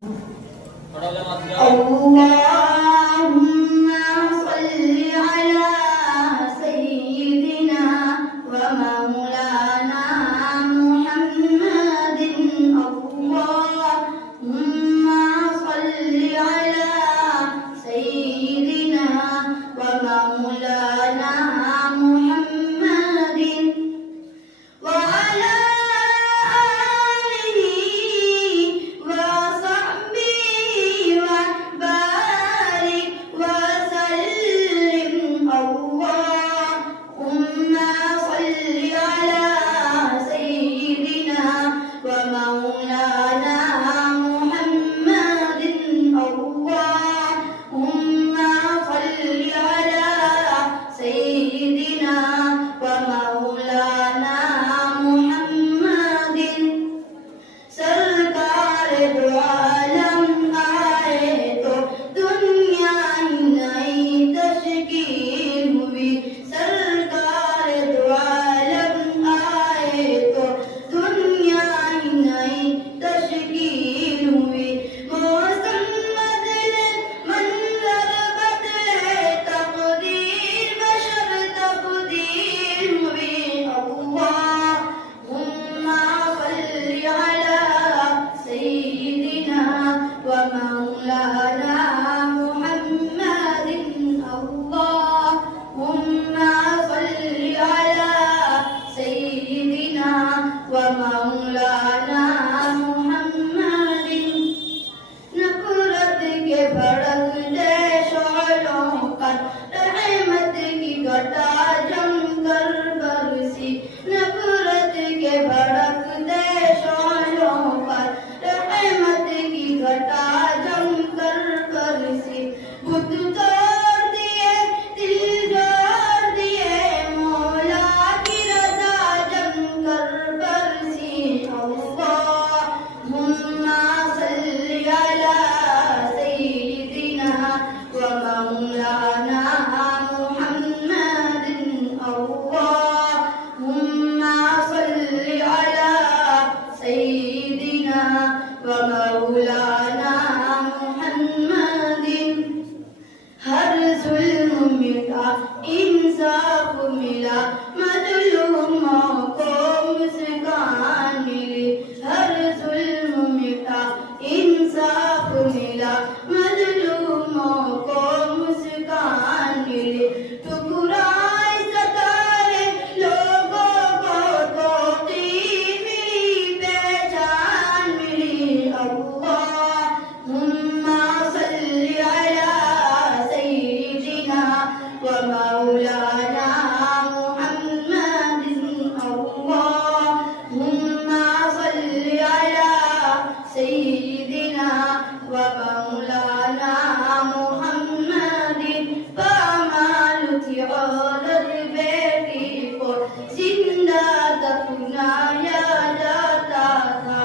اللهم صل على سيدنا ومولانا محمد. اللهم صل على سيدنا ومولانا محمد وعلى آله وصحبه وبارك وسلم. اللهم صل على سيدنا ومولانا محمد. اللهم صل على سيدنا ومولانا محمد. سرکار دو عالم آئے تو دنیا ہی نئی تشکیل ہوئی. سرکار دو عالم آئے تو دنیا ہی نئی تشکیل ہوئی. موسم بدلے منظر بدلے تقدیر بشر تبدیل ہوئی. اللهم صل على سيدنا ومولانا محمد. اللهم صل على سيدنا ومولانا محمد. نفرت کے بھڑکتے شعلوں پر رحمت کی گھٹا جم کر برسی. نفرت کے بھڑکتے شعلوں پر رحمت کی گھٹا جم کر برسی. بت توڑ دیے دل جوڑ دیے مولا کی رضا جم کر برسی. اللهم صل على سيدنا ومولانا محمد. اللهم صل على سيدنا ومولانا محمد. ہر ظلم مٹا انصاف ملا مظلوموں کو مسکان ملی. ہر ظلم مٹا انصاف ملا مظلوموں کو مسکان ملی. ٹکرائے ستارے لوگوں کو توقیر ملی پہچان ملی. اللهم صل على سيدنا ومولانا محمد. اللهم صل على سيدنا ومولانا محمد. پامال تھی عورت بیٹی کو زندہ دفنایا جاتا تھا.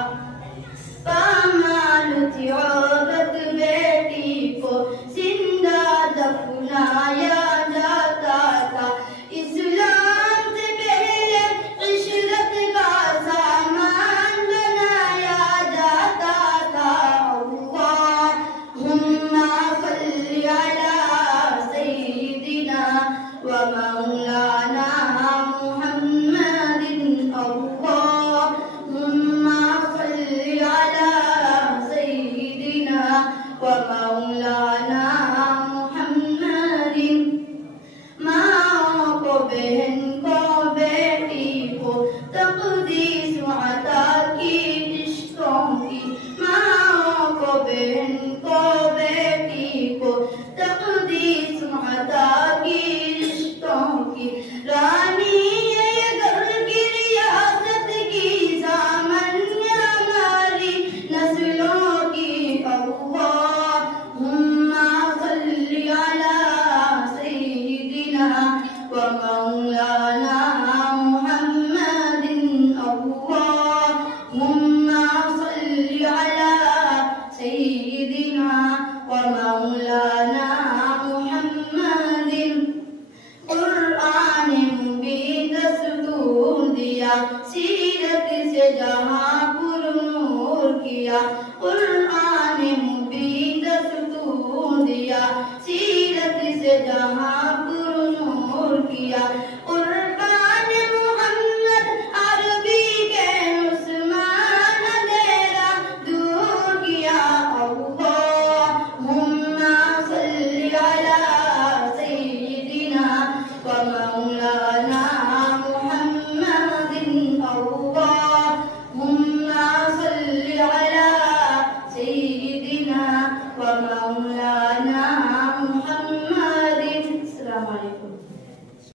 پامال تھی عورت بیٹی کو زندہ دفنایا جاتا تھا. اسلام سے پہلے عشرت کا سامان بنایا جاتا تھا. اللهم صل على سيدنا ومولانا محمد. اللهم صل على سيدنا ومولانا محمد. ماں کو بہن کو بیٹی کو تقدیس عطا کی رشتوں کی. ماں کو بہن کو بیٹی کو تقدیس عطا کی رشتوں کی. رانی یہ گھر کی ریاست کی سامنیہ ہماری نسلوں کی. اللهم صل على سيدنا ومولانا محمد. اللهم صل على سيدنا ومولانا محمد. قرآن مبین دستور دیا سیرت سے جہاں پر نور کیا. قرآن جہاں